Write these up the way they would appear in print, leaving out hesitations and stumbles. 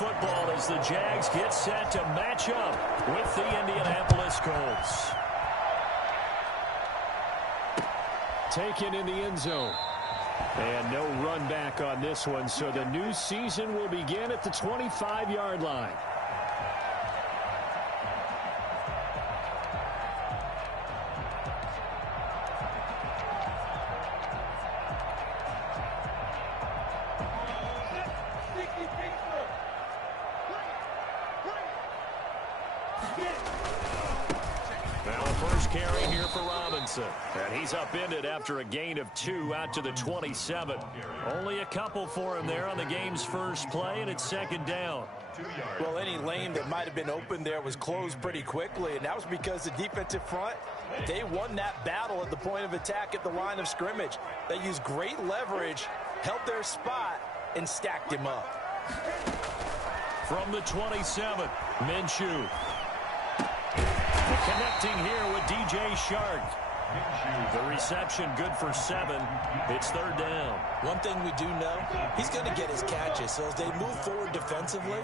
football as the Jags get set to match up with the Indianapolis Colts. Taken in the end zone. And no run back on this one, so the new season will begin at the 25-yard line. Now the first carry here for Robinson. And he's upended after a gain of 2 out to the 27. Only a couple for him there on the game's first play, and it's second down. Well, any lane that might have been open there was closed pretty quickly, and that was because the defensive front, they won that battle at the point of attack at the line of scrimmage. They used great leverage, held their spot, and stacked him up. From the 27, Minshew. Connecting here with DJ Shark. The reception good for 7. It's third down. One thing we do know, he's going to get his catches. So as they move forward defensively,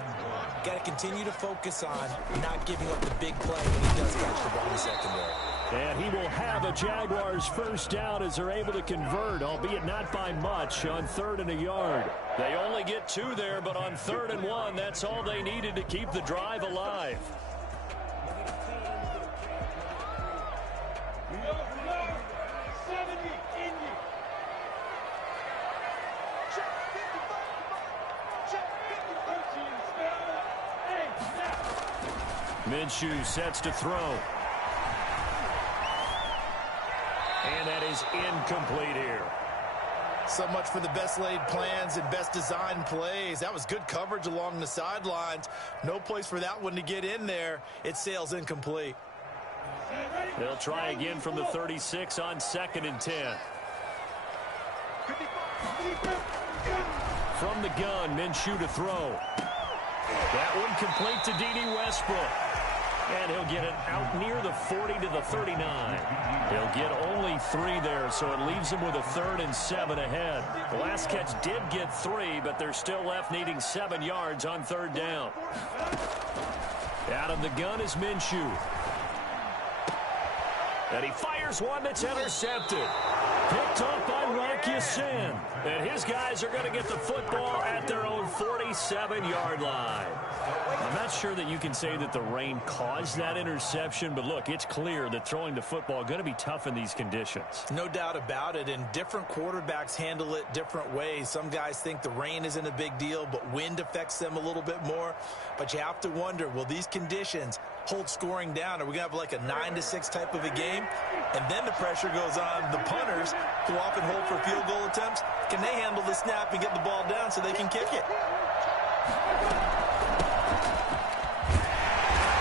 got to continue to focus on not giving up the big play when he does catch the ball in the secondary. And he will have a Jaguars first down as they're able to convert, albeit not by much, on 3rd and a yard. They only get 2 there, but on 3rd and 1, that's all they needed to keep the drive alive. Minshew sets to throw. And that is incomplete here. So much for the best laid plans and best designed plays. That was good coverage along the sidelines. No place for that one to get in there. It sails incomplete. They'll try again from the 36 on 2nd and 10. From the gun, Minshew to throw. That one complete to D.D. Westbrook. And he'll get it out near the 40 to the 39. He'll get only 3 there, so it leaves him with a 3rd and 7 ahead. The last catch did get 3, but they're still left needing 7 yards on 3rd down. Out of the gun is Minshew. And he fires one that's intercepted. Picked up by Rock Ya-Sin. And his guys are going to get the football at their own 47-yard line. I'm not sure that you can say that the rain caused that interception, but look, it's clear that throwing the football is going to be tough in these conditions. No doubt about it, and different quarterbacks handle it different ways. Some guys think the rain isn't a big deal, but wind affects them a little bit more. But you have to wonder, will these conditions hold scoring down? Are we going to have like a 9-6 type of a game? And then the pressure goes on the punters, who often hold for field goal attempts. Can they handle the snap and get the ball down so they can kick it?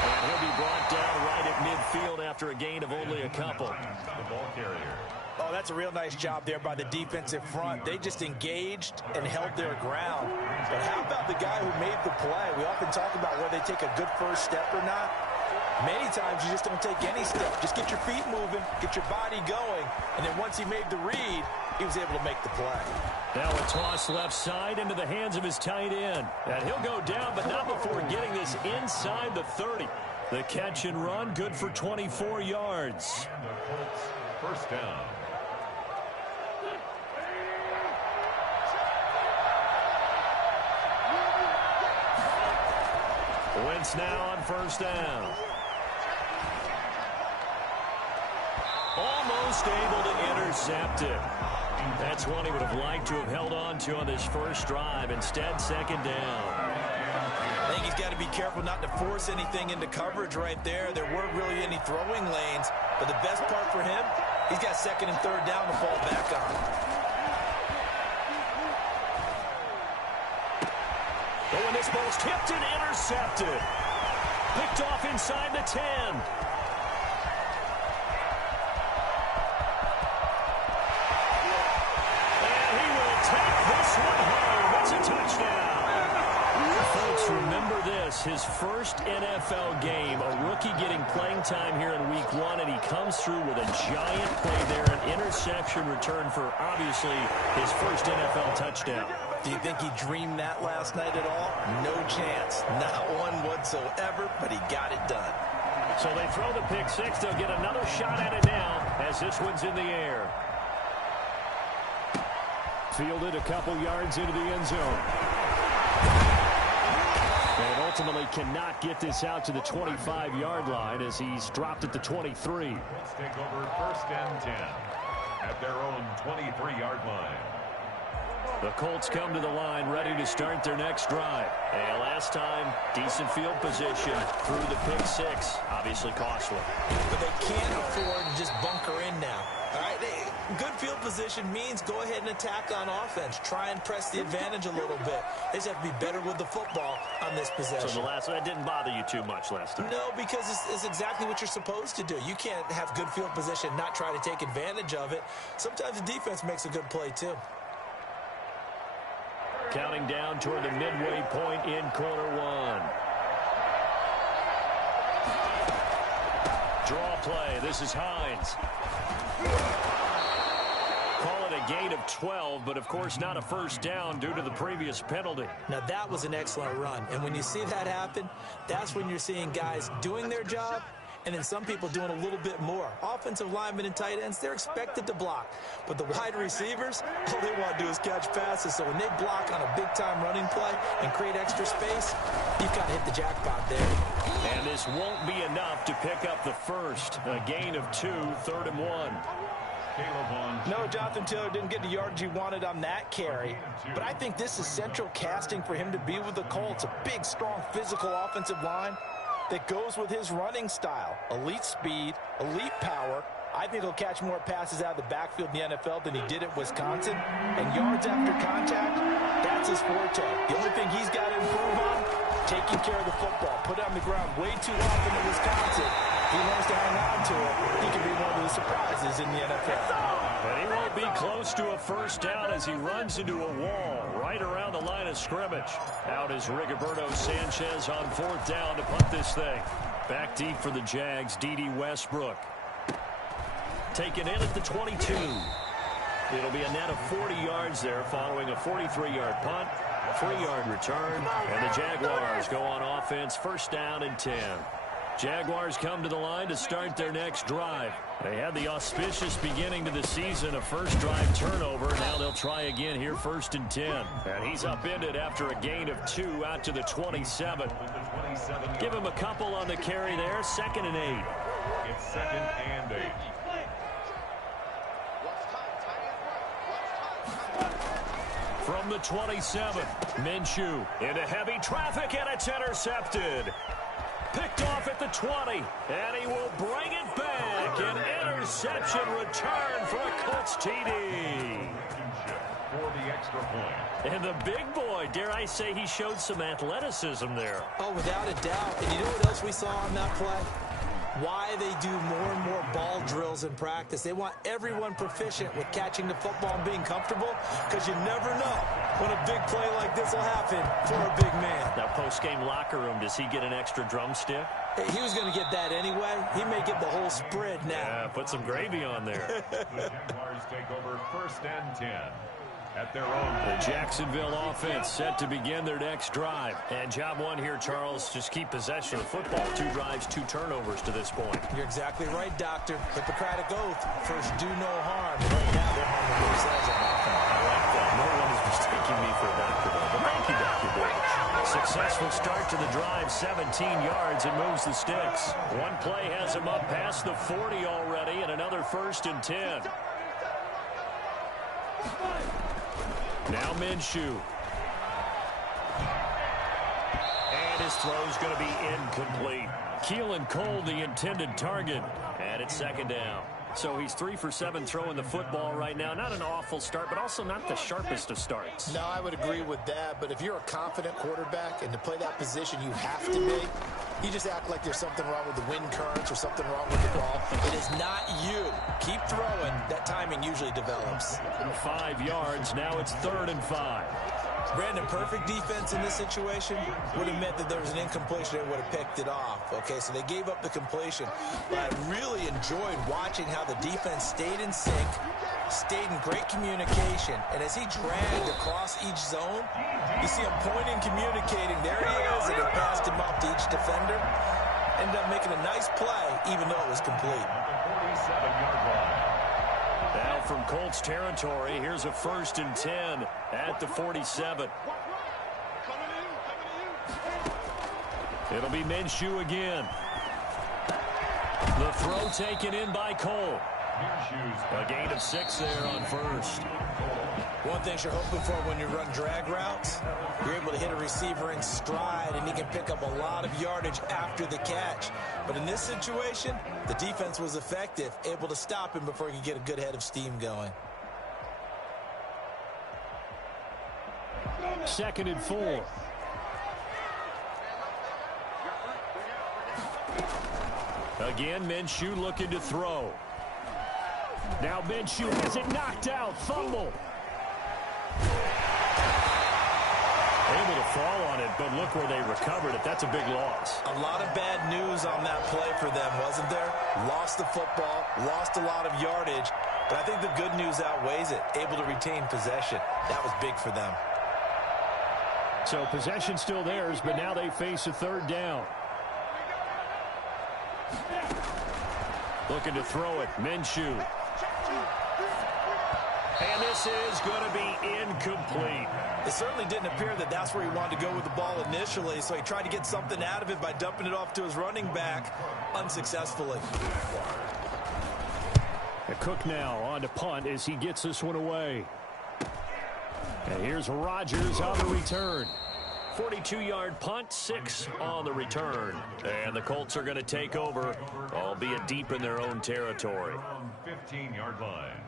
And he'll be brought down right at midfield after a gain of only a couple. The ball carrier. Oh, that's a real nice job there by the defensive front. They just engaged and held their ground. But how about the guy who made the play? We often talk about whether they take a good first step or not. Many times you just don't take any step. Just get your feet moving, get your body going, and then once he made the read, he was able to make the play. Now a toss left side into the hands of his tight end. And he'll go down, but not before getting this inside the 30. The catch and run, good for 24 yards. First down. Wentz now on first down. Almost able to intercept it. That's one he would have liked to have held on to on this first drive. Instead, second down. I think he's got to be careful not to force anything into coverage right there. There weren't really any throwing lanes. But the best part for him, he's got 2nd and 3rd down to fall back on. But when this ball's tipped and intercepted. Picked off inside the 10. And he will take this one home. It's a touchdown. Folks, remember this. His first NFL game, a rookie getting playing time here in week 1, and he comes through with a giant play there, an interception return for, obviously, his first NFL touchdown. Do you think he dreamed that last night at all? No chance. Not one whatsoever, but he got it done. So they throw the pick six. They'll get another shot at it now as this one's in the air. Fielded a couple yards into the end zone. And ultimately cannot get this out to the 25-yard line as he's dropped at the 23. Let's take over first and 10 at their own 23-yard line. The Colts come to the line ready to start their next drive. And last time, decent field position through the pick six. Obviously costly. But they can't afford to just bunker in now. All right, good field position means go ahead and attack on offense. Try and press the advantage a little bit. They just have to be better with the football on this possession. So the last one, that didn't bother you too much last time? No, because it's exactly what you're supposed to do. You can't have good field position, not try to take advantage of it. Sometimes the defense makes a good play, too. Counting down toward the midway point in quarter one. Draw play. This is Hines. Call it a gain of 12, but of course not a first down due to the previous penalty. Now that was an excellent run, and when you see that happen, that's when you're seeing guys doing their job and then some people doing a little bit more. Offensive linemen and tight ends, they're expected to block. But the wide receivers, all they want to do is catch passes. So when they block on a big-time running play and create extra space, you've got to hit the jackpot there. And this won't be enough to pick up the first. A gain of 2, 3rd and 1. No, Jonathan Taylor didn't get the yardage he wanted on that carry. But I think this is central casting for him to be with the Colts. A big, strong, physical offensive line that goes with his running style. Elite speed, elite power. I think he'll catch more passes out of the backfield in the NFL than he did at Wisconsin. And yards after contact, that's his forte. The only thing he's got to improve on, taking care of the football. Put it on the ground way too often at Wisconsin. If he learns to hang on to it, he can be one of the surprises in the NFL. But he won't be close to a first down as he runs into a wall right around the line of scrimmage. Out is Rigoberto Sanchez on 4th down to punt this thing. Back deep for the Jags, D.D. Westbrook. Taken in at the 22. It'll be a net of 40 yards there following a 43-yard punt, 3-yard return, and the Jaguars go on offense, first down and 10. Jaguars come to the line to start their next drive. They had the auspicious beginning to the season, a first drive turnover. Now they'll try again here, 1st and 10. And he's upended after a gain of 2 out to the 27. Give him a couple on the carry there, 2nd and 8. It's 2nd and 8. From the 27, Minshew into heavy traffic, and it's intercepted. Picked off at the 20, and he will bring it back. An interception return for a Colts TD. For the extra point. And the big boy, dare I say, he showed some athleticism there. Oh, without a doubt. And you know what else we saw on that play? Why they do more and more ball drills in practice. They want everyone proficient with catching the football and being comfortable, because you never know when a big play like this will happen for a big man. Now, post-game locker room, does he get an extra drumstick? Hey, he was going to get that anyway. He may get the whole spread now. Yeah, put some gravy on there. The Jaguars take over 1st and 10. At their own. The Jacksonville offense set to begin their next drive. And job one here, Charles, just keep possession of football. 2 drives, 2 turnovers to this point. You're exactly right, Doctor. Hippocratic oath. First, do no harm. And right now, they're harming themselves on offense. I like that. No one is mistaking me for a doctor, though. But thank you, Dr. Boyd. Successful start to the drive, 17 yards, and moves the sticks. One play has him up past the 40 already, and another 1st and 10. Now Minshew. And his throw's going to be incomplete. Keelan Cole, the intended target. And it's 2nd down. So he's 3 for 7 throwing the football right now. Not an awful start, but also not the sharpest of starts. No, I would agree with that. But if you're a confident quarterback and to play that position you have to be, you just act like there's something wrong with the wind currents or something wrong with the ball. It is not you. Keep throwing. That timing usually develops. 5 yards. Now it's 3rd and 5. Brandon, perfect defense in this situation would have meant that there was an incompletion and would have picked it off. Okay, so they gave up the completion. But I really enjoyed watching how the defense stayed in sync, stayed in great communication, and as he dragged across each zone, you see him pointing, communicating. There he is, and he passed him off to each defender. Ended up making a nice play, even though it was complete. Now from Colts territory, here's a 1st and 10 at the 47. It'll be Minshew again. The throw taken in by Cole. A gain of 6 there on 1st. One thing you're hoping for when you run drag routes, you're able to hit a receiver in stride, and he can pick up a lot of yardage after the catch. But in this situation, the defense was effective, able to stop him before he could get a good head of steam going. 2nd and 4. Again, Minshew looking to throw. Now Minshew has it knocked out. Fumble. Able to fall on it, but look where they recovered it. That's a big loss. A lot of bad news on that play for them, wasn't there? Lost the football, lost a lot of yardage, but I think the good news outweighs it. Able to retain possession. That was big for them. So possession still theirs, but now they face a 3rd down. Looking to throw it. Minshew. And this is going to be incomplete. It certainly didn't appear that that's where he wanted to go with the ball initially, so he tried to get something out of it by dumping it off to his running back unsuccessfully. Cook now on to punt as he gets this one away. And here's Rodgers on the return. 42-yard punt, 6 on the return. And the Colts are going to take over, albeit deep in their own territory. 15-yard line.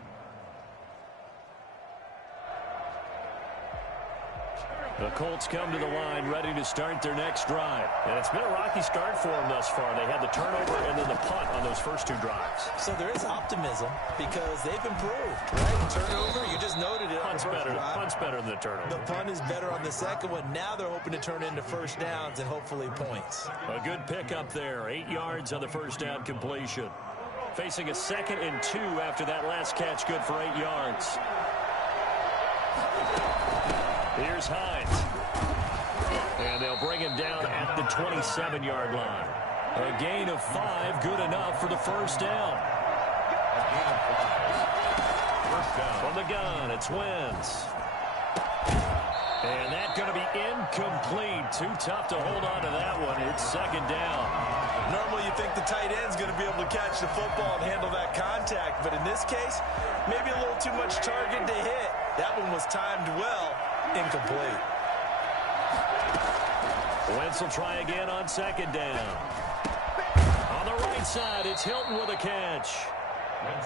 The Colts come to the line ready to start their next drive. And it's been a rocky start for them thus far. They had the turnover and then the punt on those first 2 drives. So there is optimism because they've improved, right? Turnover, you just noted it. Punt's better than the turnover. The punt is better on the second one. Now they're hoping to turn into first downs and hopefully points. A good pickup there. 8 yards on the first down completion. Facing a 2nd and 2 after that last catch, good for 8 yards. Here's Hines. And they'll bring him down at the 27-yard line. A gain of 5, good enough for the first down. From the gun, it's Wentz. And that's going to be incomplete. Too tough to hold on to that one. It's 2nd down. Normally you think the tight end's going to be able to catch the football and handle that contact, but in this case, maybe a little too much target to hit. That one was timed well. Incomplete. Wentz will try again on 2nd down. On the right side, it's Hilton with a catch.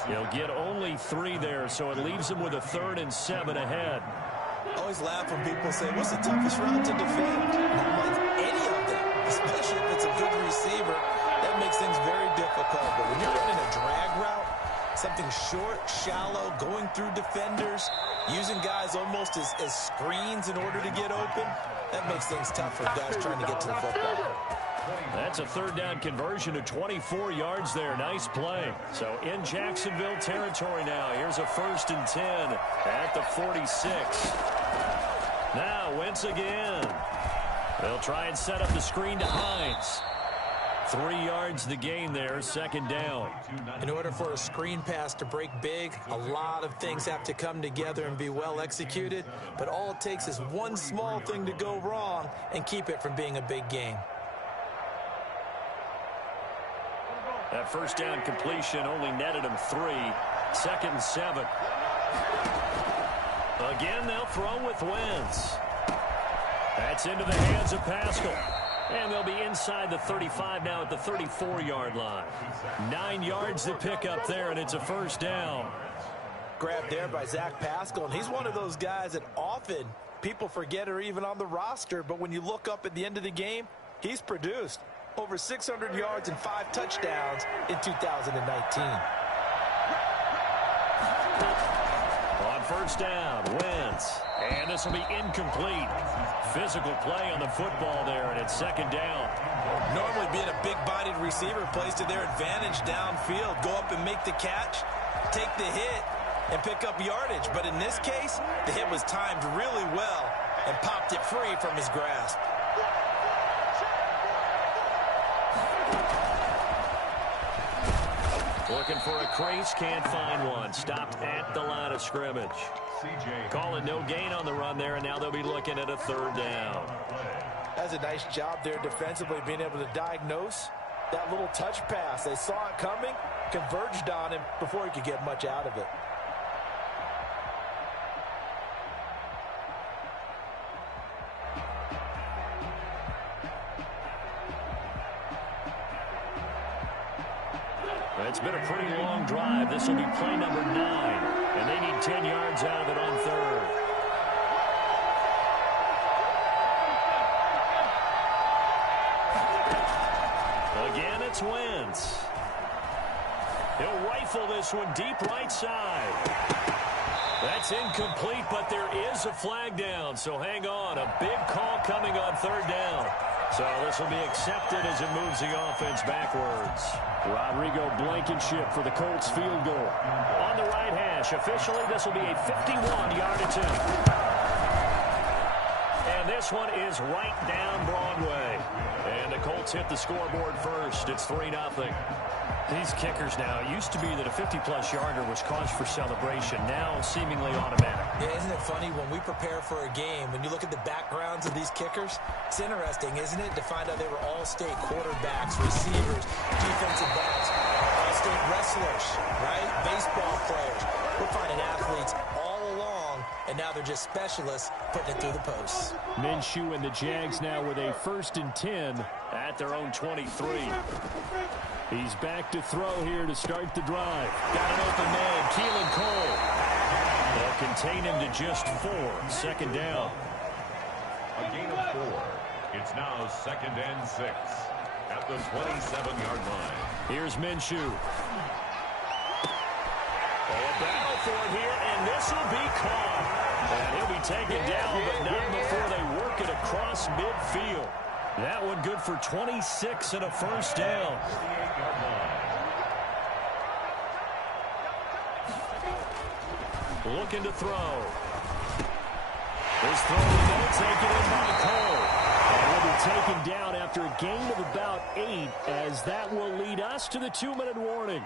He'll get only 3 there, so it leaves him with a 3rd and 7 ahead. I always laugh when people say, what's the toughest route to defend? I'm like, any of them, especially if it's a good receiver. That makes things very difficult. But when you're running a drag route, something short, shallow, going through defenders, using guys almost as screens in order to get open, that makes things tough for guys trying to get to the football. That's a 3rd down conversion to 24 yards there. Nice play. So in Jacksonville territory now. Here's a 1st and 10 at the 46. Now Wentz again. They'll try and set up the screen to Hines. 3 yards the gain there, 2nd down. In order for a screen pass to break big, a lot of things have to come together and be well executed, but all it takes is one small thing to go wrong and keep it from being a big gain. That first down completion only netted him 3. 2nd and 7. Again, they'll throw with Wentz. That's into the hands of Pascal. And they'll be inside the 35 now at the 34-yard line. 9 yards to pick up there, and it's a 1st down. Grabbed there by Zach Pascal, and he's one of those guys that often people forget are even on the roster, but when you look up at the end of the game, he's produced over 600 yards and 5 touchdowns in 2019. On first down. Wentz. And this will be incomplete. Physical play on the football there, and it's second down. Normally being a big-bodied receiver plays to their advantage downfield. Go up and make the catch, take the hit, and pick up yardage. But in this case, the hit was timed really well and popped it free from his grasp. Looking for a crease, can't find one. Stopped at the line of scrimmage. Calling no gain on the run there, and now they'll be looking at a third down. That's a nice job there defensively, being able to diagnose that little touch pass. They saw it coming, converged on him before he could get much out of it. It's been a pretty long drive. This will be play number 9, and they need 10 yards out of it on third. Again, it's Wentz. He'll rifle this one deep right side. That's incomplete, but there is a flag down, so hang on. A big call coming on third down. So this will be accepted as it moves the offense backwards. Rodrigo Blankenship for the Colts field goal. On the right hash, officially this will be a 51-yard attempt. And this one is right down Broadway. And the Colts hit the scoreboard first. It's 3-0. These kickers now, it used to be that a 50-plus yarder was cause for celebration. Now seemingly automatic. Yeah, isn't it funny when we prepare for a game, when you look at the backgrounds of these kickers, it's interesting, isn't it, to find out they were all-state quarterbacks, receivers, defensive backs, all-state wrestlers, right? Baseball players. We're finding athletes all along, and now they're just specialists putting it through the posts. Minshew and the Jags now with a 1st and 10 at their own 23. He's back to throw here to start the drive. Got an open man, Keelan Cole. They'll contain him to just 4. Second down. A gain of 4. It's now 2nd and 6 at the 27-yard line. Here's Minshew. A battle for it here, and this will be caught. And he'll be taken down, but not before they work it across midfield. That one good for 26 and a first down. Looking to throw. This throw will take it in by Cole. And will be taken down after a gain of about 8, as that will lead us to the 2-minute warning.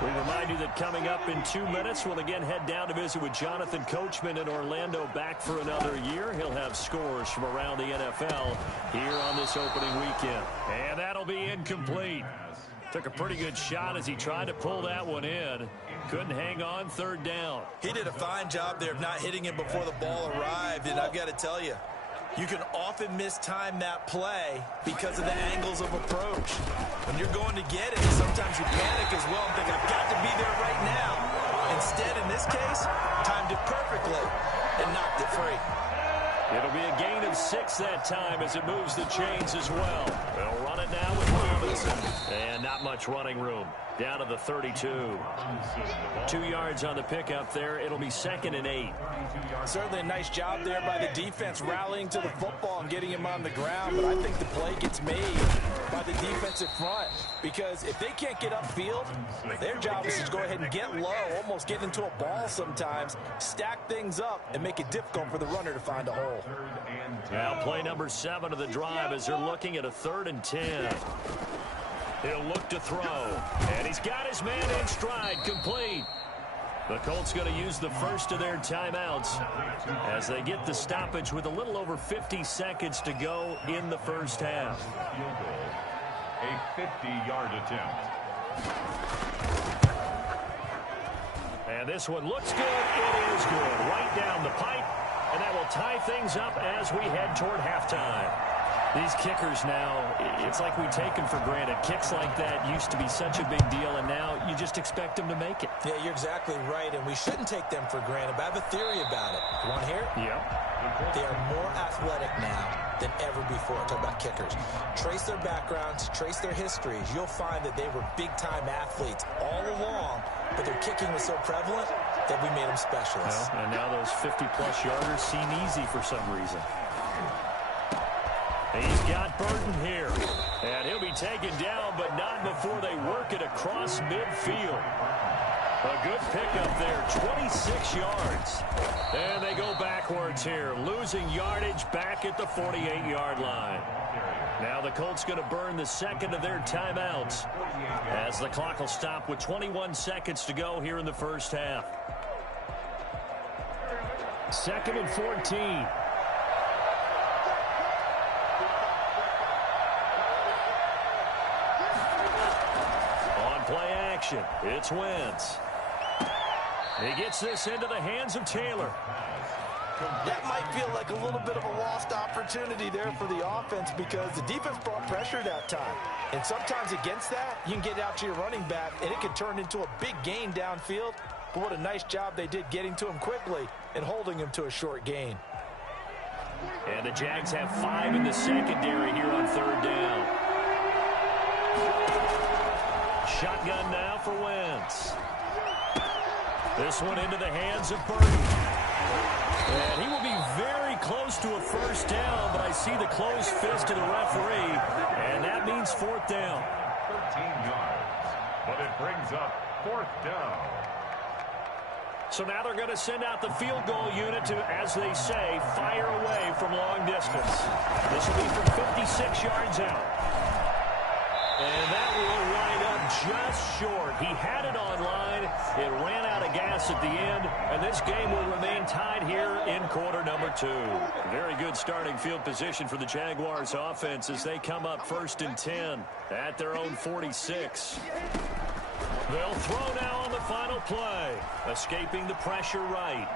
We remind you that coming up in 2 minutes, we'll again head down to visit with Jonathan Coachman in Orlando, back for another year. He'll have scores from around the NFL here on this opening weekend. And that'll be incomplete. Took a pretty good shot as he tried to pull that one in. Couldn't hang on, third down. He did a fine job there of not hitting him before the ball arrived, and I've got to tell you, you can often mistime that play because of the angles of approach. When you're going to get it, sometimes you panic as well and think, I've got to be there right now. Instead, in this case, timed it perfectly and knocked it free. It'll be a gain of 6 that time as it moves the chains as well. They'll run it now with Robinson. And not much running room. Down to the 32. 2 yards on the pickup there. It'll be 2nd and 8. Certainly a nice job there by the defense rallying to the football and getting him on the ground. But I think the play gets made by the defensive front. Because if they can't get upfield, their job is to go ahead and get low, almost get into a ball sometimes, stack things up, and make it difficult for the runner to find a hole. Now play number 7 of the drive as they're looking at a 3rd and 10. He'll look to throw. And he's got his man in stride, complete. The Colts going to use the first of their timeouts as they get the stoppage with a little over 50 seconds to go in the first half. A 50-yard attempt. And this one looks good. It is good. Right down the pipe. And that will tie things up as we head toward halftime. These kickers now, it's like we take them for granted. Kicks like that used to be such a big deal, and now you just expect them to make it. Yeah, you're exactly right, and we shouldn't take them for granted. But I have a theory about it. You want to hear it? Yep. They are more athletic now than ever before. Talk about kickers. Trace their backgrounds, trace their histories. You'll find that they were big-time athletes all along, but their kicking was so prevalent that we made them specialists. Well, and now those 50-plus yarders seem easy for some reason. He's got Burton here. And he'll be taken down, but not before they work it across midfield. A good pickup there, 26 yards. And they go backwards here, losing yardage back at the 48-yard line. Now the Colts going to burn the second of their timeouts as the clock will stop with 21 seconds to go here in the first half. 2nd and 14. On play action, it's Wentz. He gets this into the hands of Taylor. That might feel like a little bit of a lost opportunity there for the offense because the defense brought pressure that time. And sometimes against that, you can get out to your running back, and it can turn into a big gain downfield. But what a nice job they did getting to him quickly and holding him to a short gain. And the Jags have 5 in the secondary here on 3rd down. Shotgun now for Wentz. This one into the hands of Burton. And he will be very close to a first down, but I see the closed fist of the referee, and that means 4th down. 13 yards, but it brings up 4th down. So now they're going to send out the field goal unit to, as they say, fire away from long distance. This will be from 56 yards out. And that will wind up just short. He had it online. It ran out of gas at the end. And this game will remain tied here in quarter number 2. Very good starting field position for the Jaguars offense as they come up 1st and 10 at their own 46. They'll throw now on the final play. Escaping the pressure right.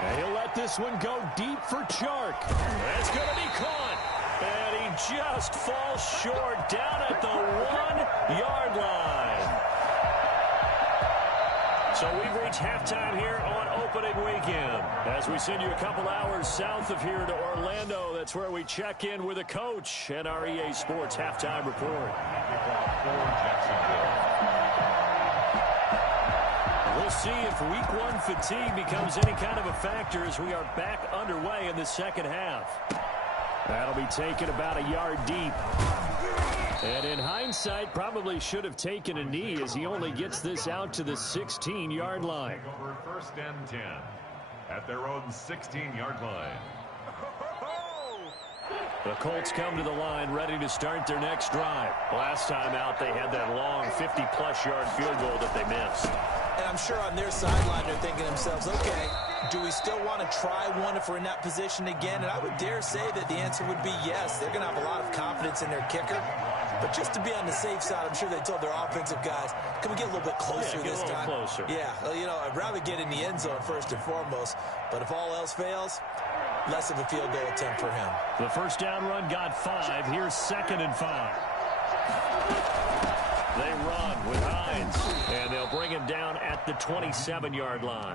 And he'll let this one go deep for Chark. That's going to be caught. And he just falls short down at the 1-yard line. So we've reached halftime here on opening weekend. As we send you a couple hours south of here to Orlando, that's where we check in with a coach and our EA Sports halftime report. We'll see if week 1 fatigue becomes any kind of a factor as we are back underway in the second half. That'll be taken about a yard deep. And in hindsight, probably should have taken a knee as he only gets this out to the 16-yard line. Over 1st and 10 at their own 16-yard line. The Colts come to the line ready to start their next drive. Last time out, they had that long 50-plus yard field goal that they missed. And I'm sure on their sideline they're thinking to themselves, okay, do we still want to try one if we're in that position again? And I would dare say that the answer would be yes. They're going to have a lot of confidence in their kicker. But just to be on the safe side, I'm sure they told their offensive guys, can we get a little bit closer this time? Closer. Yeah, well, you know, I'd rather get in the end zone first and foremost. But if all else fails, less of a field goal attempt for him. The first down run got 5. Here's 2nd and 5. They run with Hines, and they'll bring him down at the 27-yard line.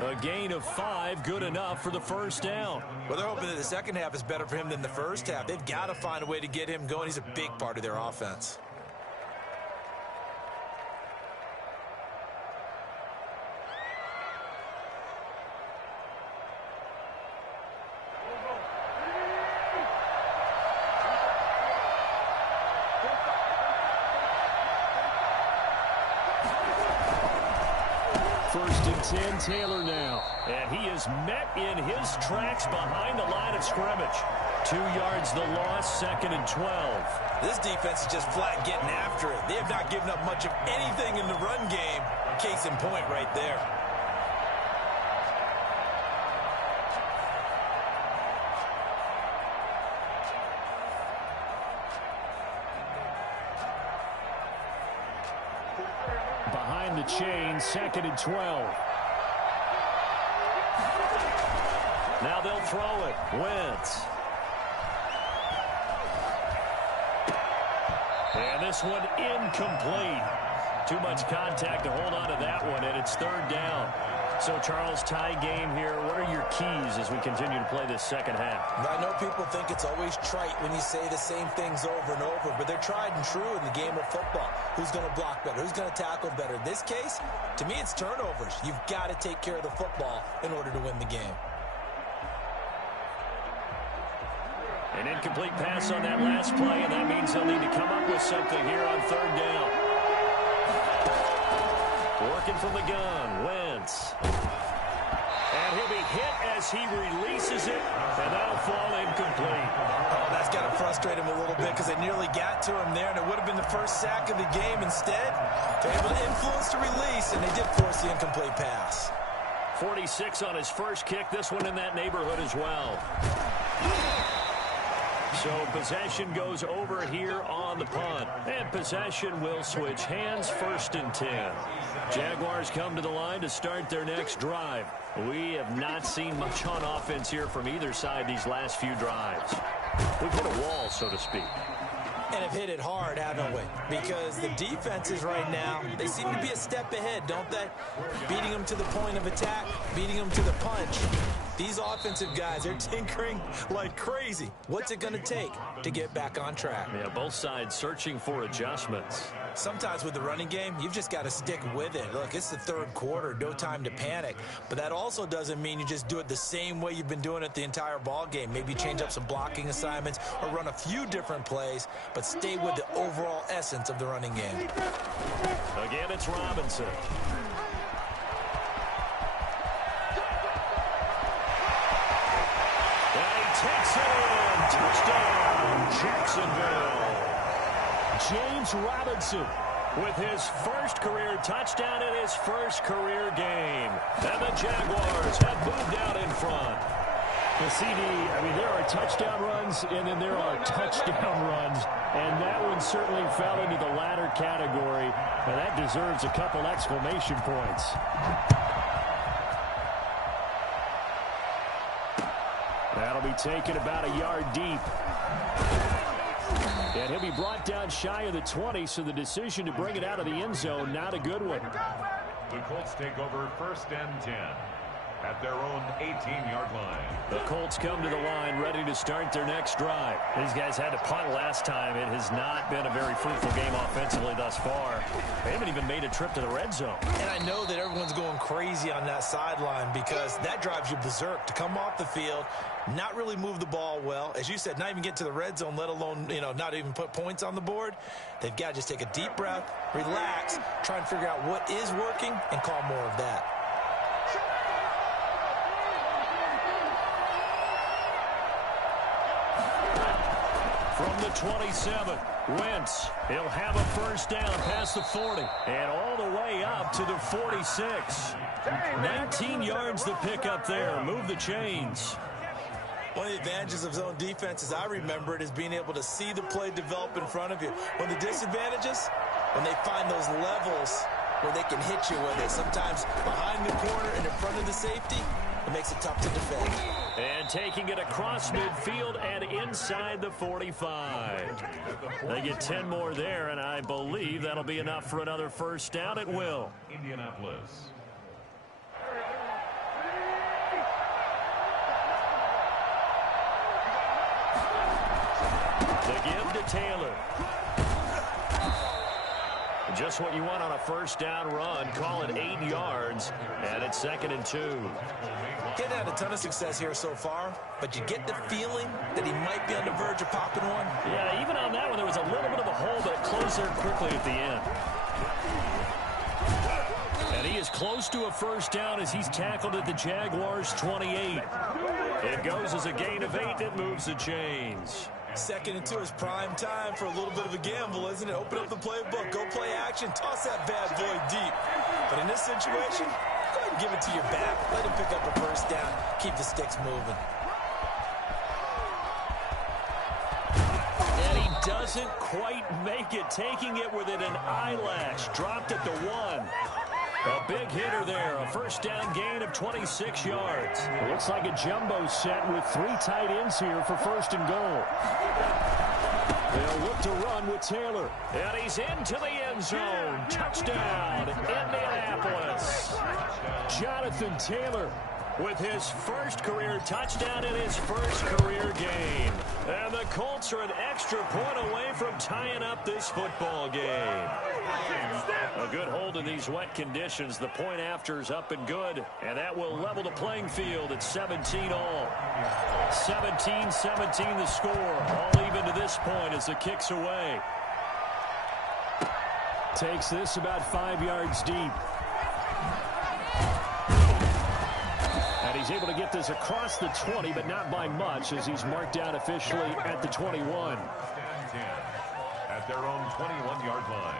A gain of 5, good enough for the first down. Well, they're hoping that the second half is better for him than the first half. They've got to find a way to get him going. He's a big part of their offense. First and 10, Taylor now. And he is met in his tracks behind the line of scrimmage. 2 yards the loss, 2nd and 12. This defense is just flat getting after it. They have not given up much of anything in the run game. Case in point right there. Behind the chain, 2nd and 12. Now they'll throw it. Wentz. And this one incomplete. Too much contact to hold on to that one, and it's 3rd down. So, Charles, tie game here. What are your keys as we continue to play this second half? I know people think it's always trite when you say the same things over and over, but they're tried and true in the game of football. Who's going to block better? Who's going to tackle better? In this case, to me, it's turnovers. You've got to take care of the football in order to win the game. An incomplete pass on that last play, and that means they'll need to come up with something here on third down. Working from the gun, Wentz. And he'll be hit as he releases it, and that'll fall incomplete. Oh, that's got to frustrate him a little bit because they nearly got to him there, and it would have been the first sack of the game. Instead, they're able to influence the release, and they did force the incomplete pass. 46 on his first kick. This one in that neighborhood as well. So possession goes over here on the punt. And possession will switch hands, 1st and 10. Jaguars come to the line to start their next drive. We have not seen much on offense here from either side these last few drives. We've hit a wall, so to speak. And have hit it hard, haven't we? Because the defenses right now, they seem to be a step ahead, don't they? Beating them to the point of attack, beating them to the punch. These offensive guys, they're tinkering like crazy. What's it going to take to get back on track? Yeah, both sides searching for adjustments. Sometimes with the running game, you've just got to stick with it. Look, it's the third quarter, no time to panic. But that also doesn't mean you just do it the same way you've been doing it the entire ball game. Maybe change up some blocking assignments or run a few different plays, but stay with the overall essence of the running game. Again, it's Robinson. Takes it in. Touchdown, Jacksonville. James Robinson with his first career touchdown in his first career game. And the Jaguars have moved out in front. The CD, I mean, there are touchdown runs, and then there are touchdown runs. And that one certainly fell into the latter category. And that deserves a couple exclamation points. That'll be taken about a yard deep. And he'll be brought down shy of the 20, so the decision to bring it out of the end zone, not a good one. The Colts take over 1st and 10 at their own 18-yard line. The Colts come to the line ready to start their next drive. These guys had to punt last time. It has not been a very fruitful game offensively thus far. They haven't even made a trip to the red zone. And I know that everyone's going crazy on that sideline because that drives you berserk to come off the field, not really move the ball well. As you said, not even get to the red zone, let alone, not even put points on the board. They've got to just take a deep breath, relax, try and figure out what is working, and call more of that. From the 27, Wentz, he'll have a first down past the 40 and all the way up to the 46. 19 yards to pick up there. Move the chains. One of the advantages of zone defense, as I remember it, is being able to see the play develop in front of you. One of the disadvantages, when they find those levels where they can hit you with it, sometimes behind the corner and in front of the safety, it makes it tough to defend. And taking it across midfield and inside the 45. They get 10 more there, and I believe that'll be enough for another first down. It will. Indianapolis. The give to Taylor. Just what you want on a first down run. Call it 8 yards, and it's 2nd and 2. He's had a ton of success here so far, but you get the feeling that he might be on the verge of popping one. Yeah, even on that one, there was a little bit of a hole, but it closed there quickly at the end. And he is close to a first down as he's tackled at the Jaguars' 28. It goes as a gain of 8 that moves the chains. 2nd and 2 is prime time for a little bit of a gamble, isn't it? Open up the playbook, go play action, toss that bad boy deep. But in this situation, go ahead and give it to your back. Let him pick up a first down, keep the sticks moving. And he doesn't quite make it, taking it within an eyelash. Dropped at the 1. A big hitter there, a first down gain of 26 yards. It looks like a jumbo set with 3 tight ends here for 1st and goal. They'll look to run with Taylor. And he's into the end zone. Touchdown, Indianapolis. Jonathan Taylor with his first career touchdown in his first career game. And the Colts are an extra point away from tying up this football game. A good hold in these wet conditions. The point after is up and good. And that will level the playing field at 17 all. 17-17 the score. All even to this point as the kick's away. Takes this about 5 yards deep. And he's able to get this across the 20, but not by much as he's marked down officially at the 21. At their own 21-yard line.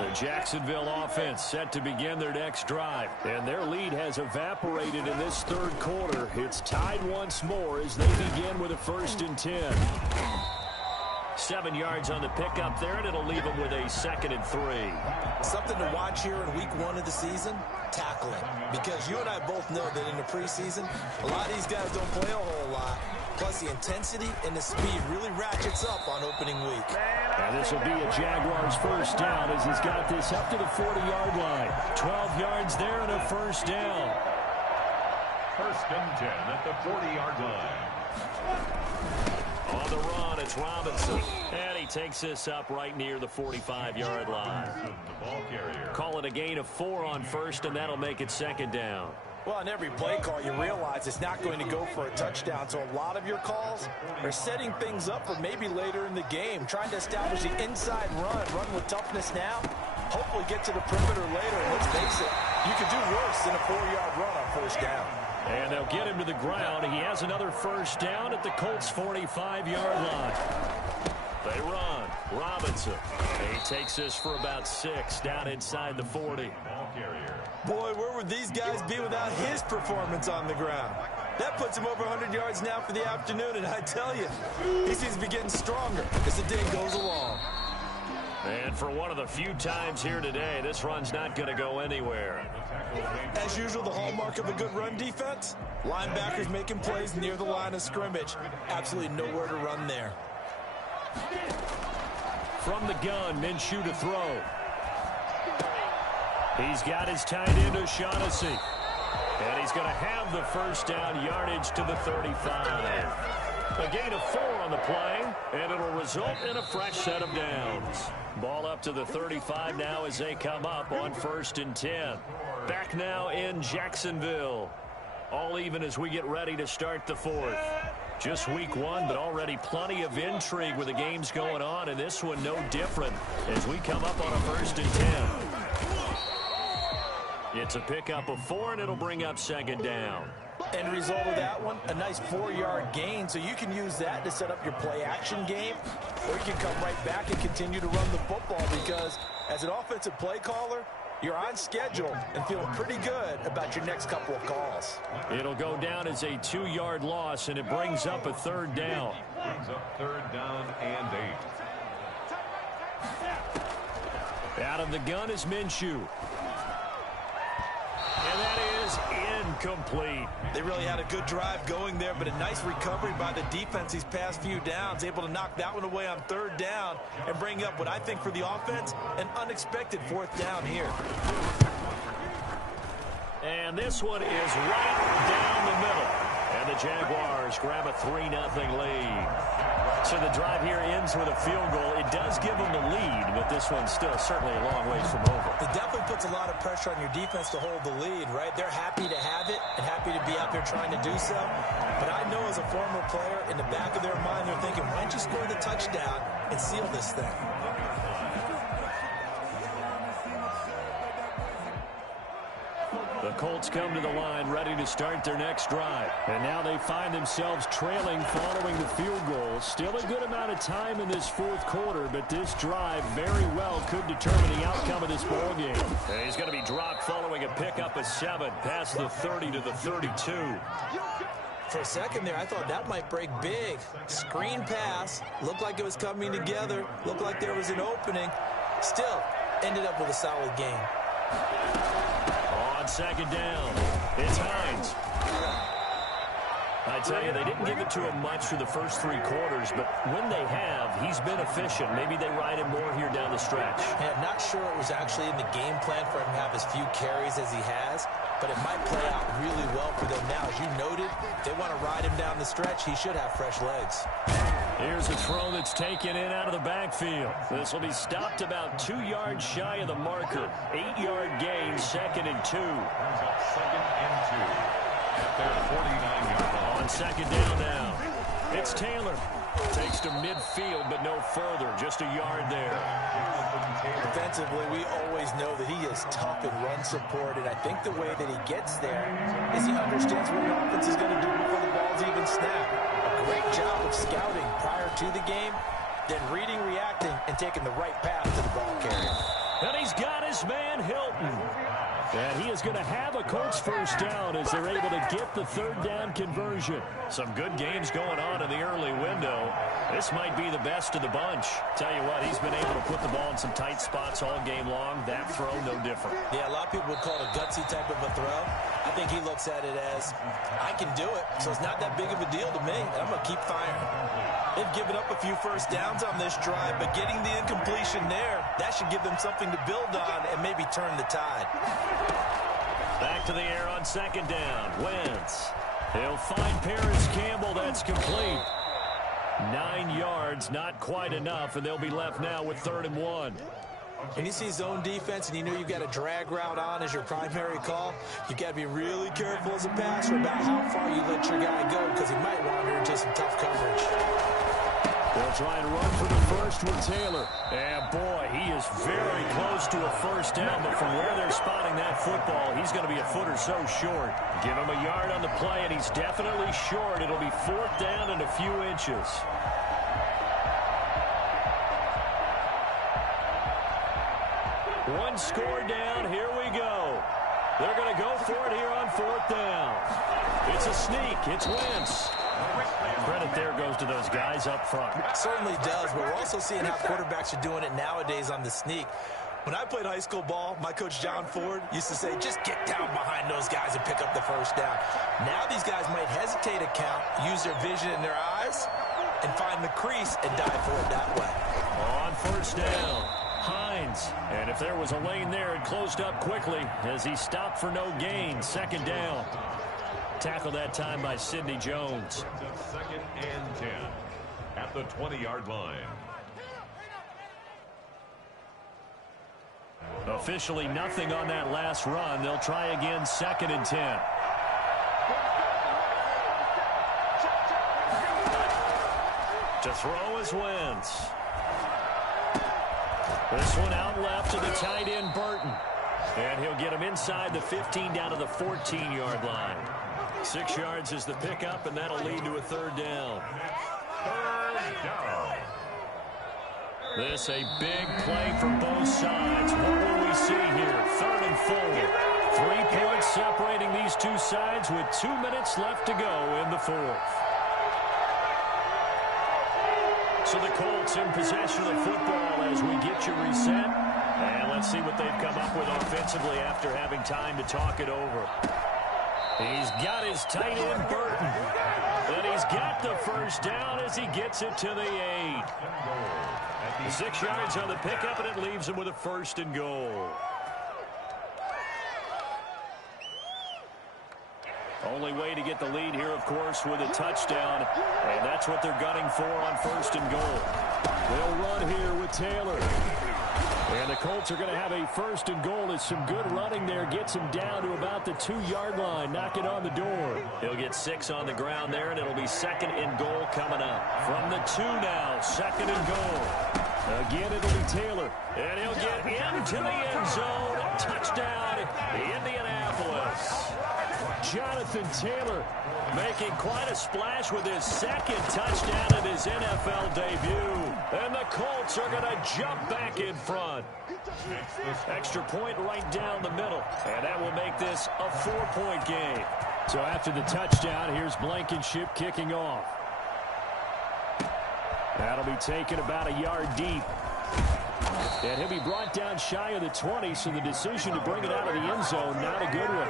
The Jacksonville offense set to begin their next drive. And their lead has evaporated in this third quarter. It's tied once more as they begin with a 1st and 10. 7 yards on the pickup there, and it'll leave them with a 2nd and 3. Something to watch here in week 1 of the season, tackling. Because you and I both know that in the preseason, a lot of these guys don't play a whole lot. Plus, the intensity and the speed really ratchets up on opening week. And this will be a Jaguars 1st down as he's got this up to the 40-yard line. 12 yards there and a 1st down. 1st and 10 at the 40-yard line. On the run, it's Robinson. And he takes this up right near the 45-yard line. The ball carrier. Call it a gain of 4 on 1st, and that'll make it 2nd down. Well, on every play call, you realize it's not going to go for a touchdown. So a lot of your calls are setting things up for maybe later in the game, trying to establish the inside run with toughness now, hopefully get to the perimeter later. And let's face it, you could do worse than a 4-yard run on 1st down. And they'll get him to the ground. He has another 1st down at the Colts' 45-yard line. They run. Robinson. He takes this for about 6 down inside the 40. Ball carrier. Boy, where would these guys be without his performance on the ground? That puts him over 100 yards now for the afternoon, and I tell you, he seems to be getting stronger as the day goes along. And for one of the few times here today, this run's not going to go anywhere. As usual, the hallmark of a good run defense, linebackers making plays near the line of scrimmage. Absolutely nowhere to run there. From the gun, Minshew to throw. He's got his tight end O'Shaughnessy. And he's going to have the 1st down, yardage to the 35. A gain of 4 on the play, and it'll result in a fresh set of downs. Ball up to the 35 now as they come up on 1st and 10. Back now in Jacksonville. All even as we get ready to start the 4th. Just week 1, but already plenty of intrigue with the games going on, and this one no different as we come up on a 1st and 10. It's a pickup of 4, and it'll bring up 2nd down. End result of that one, a nice 4-yard gain, so you can use that to set up your play-action game, or you can come right back and continue to run the football because as an offensive play caller, you're on schedule and feeling pretty good about your next couple of calls. It'll go down as a 2-yard loss, and it brings up a 3rd down. Brings up 3rd down and 8. Out of the gun is Minshew. And that is incomplete. They really had a good drive going there, but a nice recovery by the defense these past few downs, able to knock that one away on 3rd down and bring up what I think for the offense, an unexpected 4th down here. And this one is right down the middle. And the Jaguars grab a 3-0 lead. So the drive here ends with a field goal. It does give them the lead, but this one's still certainly a long ways from over. It definitely puts a lot of pressure on your defense to hold the lead, right? They're happy to have it and happy to be out there trying to do so. But I know as a former player, in the back of their mind, they're thinking, why don't you score the touchdown and seal this thing? The Colts come to the line ready to start their next drive. And now they find themselves trailing following the field goal. Still a good amount of time in this 4th quarter, but this drive very well could determine the outcome of this ballgame. And he's going to be dropped following a pickup of 7 past the 30 to the 32. For a second there, I thought that might break big. Screen pass, looked like it was coming together, looked like there was an opening. Still, ended up with a solid game. On 2nd down, it's Hines. I tell you, they didn't give it to him much for the first 3 quarters, but when they have, he's been efficient. Maybe they ride him more here down the stretch. Yeah, I'm not sure it was actually in the game plan for him to have as few carries as he has, but it might play out really well for them now. As you noted, if they want to ride him down the stretch, he should have fresh legs. Here's a throw that's taken in out of the backfield. This will be stopped about 2 yards shy of the marker. 8-yard gain, 2nd and 2. Second and 2 at their 49-yard line. On 2nd down now. It's Taylor. Takes to midfield, but no further. Just a yard there. Defensively, we always know that he is tough in run support, and I think the way that he gets there is he understands what an offense is going to do before the ball's even snapped. A great job of scouting prior to the game, then reading, reacting, and taking the right path to the ball carrier. And he's got his man, Hilton. And he is going to have a Colts first down as they're able to get the 3rd down conversion. Some good games going on in the early window. This might be the best of the bunch. Tell you what, he's been able to put the ball in some tight spots all game long. That throw, no different. Yeah, a lot of people would call it a gutsy type of a throw. I think he looks at it as, I can do it, so it's not that big of a deal to me, and I'm going to keep firing. They've given up a few first downs on this drive, but getting the incompletion there, that should give them something to build on and maybe turn the tide. Back to the air on 2nd down. Wentz. He'll find Paris Campbell. That's complete. 9 yards, not quite enough, and they'll be left now with 3rd and 1. When you see zone defense and you know you've got a drag route on as your primary call, you've got to be really careful as a passer about how far you let your guy go because he might wander into some tough coverage. They'll try and run for the first with Taylor. And, boy, he is very close to a first down, but from where they're spotting that football, he's going to be a foot or so short. Give him a yard on the play, and he's definitely short. It'll be 4th down and a few inches. One score down. Here we go. They're going to go for it here on 4th down. It's a sneak. It's Wentz. Credit there goes to those guys up front. It certainly does, but we're also seeing how quarterbacks are doing it nowadays on the sneak. When I played high school ball, my coach John Ford used to say, just get down behind those guys and pick up the first down. Now these guys might hesitate a count, use their vision in their eyes, and find the crease and dive for it that way. On 1st down, Hines. And if there was a lane there, it closed up quickly as he stopped for no gain. 2nd down. Tackled that time by Sidney Jones. 2nd and 10 at the 20-yard line. Officially nothing on that last run. They'll try again 2nd and 10. To throw is Wentz. This one out left to the tight end, Burton. And he'll get him inside the 15 down to the 14-yard line. 6 yards is the pickup, and that'll lead to a 3rd down. 3rd down. This a big play from both sides. What will we see here? 3rd and 4. 3 points separating these two sides with 2 minutes left to go in the 4th. So the Colts in possession of the football as we get you reset. And let's see what they've come up with offensively after having time to talk it over. He's got his tight end, Burton. And he's got the first down as he gets it to the 8. 6 yards on the pickup, and it leaves him with a 1st and goal. Only way to get the lead here, of course, with a touchdown. And that's what they're gunning for on 1st and goal. They'll run here with Taylor. And the Colts are going to have a 1st and goal. It's some good running there. Gets him down to about the 2-yard line. Knock it on the door. He'll get 6 on the ground there, and it'll be 2nd and goal coming up. From the 2 now, 2nd and goal. Again, it'll be Taylor. And he'll get into the end zone. Touchdown, Indianapolis. Jonathan Taylor making quite a splash with his 2nd touchdown in his NFL debut. And the Colts are going to jump back in front. Extra point right down the middle. And that will make this a 4-point game. So after the touchdown, here's Blankenship kicking off. That'll be taken about a yard deep. And he'll be brought down shy of the 20, so the decision to bring it out of the end zone, not a good one.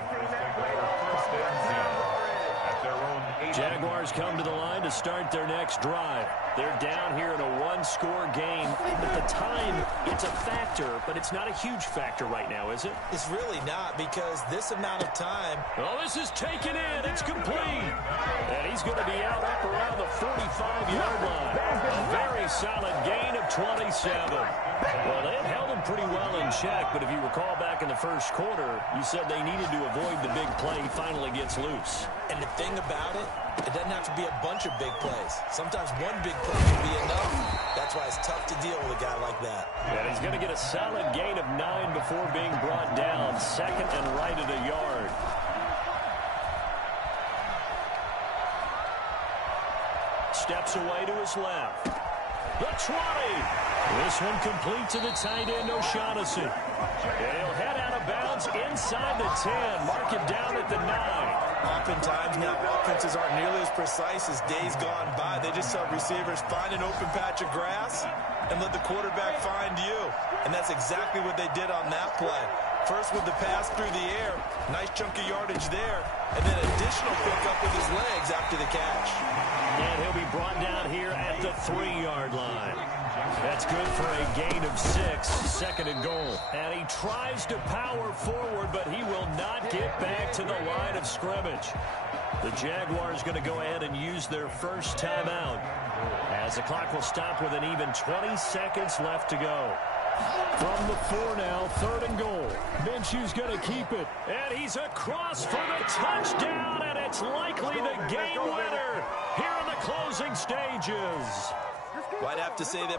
At their own Jaguars come to the line to start their next drive. They're down here in a one-score game. At the time, it's a factor, but it's not a huge factor right now, is it? It's really not, because this amount of time. Oh, this is taken in. It's complete. And he's going to be out up around the 45-yard line. A very solid gain of 27. Well, they had held him pretty well in check, but if you recall back in the first quarter, you said they needed to avoid the big play. He finally gets loose. And the thing about it, it doesn't have to be a bunch of big plays. Sometimes one big play can be enough. That's why it's tough to deal with a guy like that. And he's going to get a solid gain of 9 before being brought down. Second and right at a yard. Steps away to his left. The 20. This one complete to the tight end, O'Shaughnessy. And he'll head out of bounds inside the 10. Mark it down at the 9. Oftentimes now, offenses aren't nearly as precise as days gone by. They just have receivers find an open patch of grass and let the quarterback find you. And that's exactly what they did on that play. First with the pass through the air, nice chunk of yardage there, and then additional pickup with his legs after the catch. And he'll be brought down here at the 3-yard line. That's good for a gain of 6, second and goal. And he tries to power forward, but he will not get back to the line of scrimmage. The Jaguars going to go ahead and use their first timeout, as the clock will stop with an even 20 seconds left to go. From the 4 now, third and goal. Minshew's going to keep it. And he's across for the touchdown, and it's likely the game winner here in the closing stages. Well, I'd have to say that